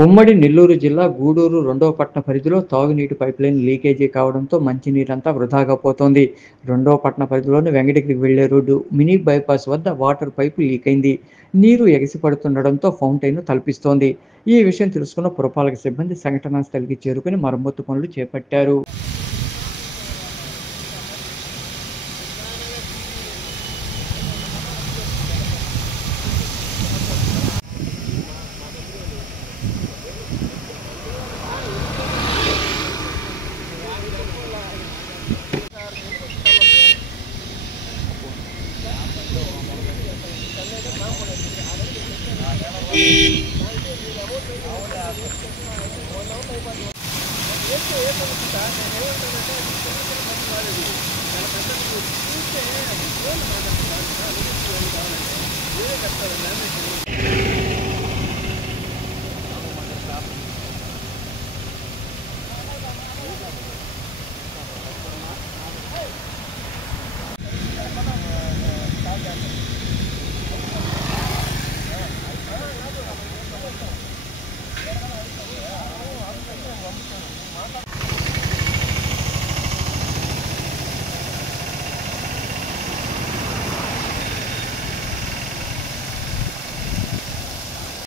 ఉమ్మడి నెల్లూరు జిల్లా గూడూరు రెండవ పట్టణ పరిధిలో తాగునీటి పైప్‌లైన్ లీకేజీ కావడంతో మంచినీరంతా వృధాగా పోతోంది. రెండవ పట్టణ పరిధిలోని వెంకటగిరికి వెళ్లే రోడ్డు మినీ బైపాస్ వద్ద వాటర్ పైపు లీకైంది. నీరు ఎగసిపడుతుండడంతో ఫౌంటైన్ తలపిస్తోంది. ఈ విషయం తెలుసుకున్న పురపాలక సిబ్బంది సంఘటనా స్థలికి చేరుకుని మరమ్మతు పనులు చేపట్టారు.